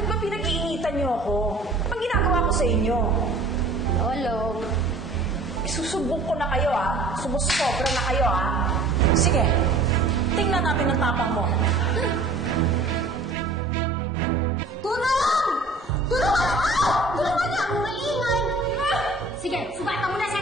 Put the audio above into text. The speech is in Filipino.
Bakit ba pinag-iinitan niyo ako? Anong ginagawa ko sa inyo? Lolo. Isusubok ko na kayo, ha? Sumusobra na kayo, ha? Sige, tingnan natin ang tapang mo. Tulong! Tulungan ako! Tulungan niya! Maingay! Sige, subata mo na siya!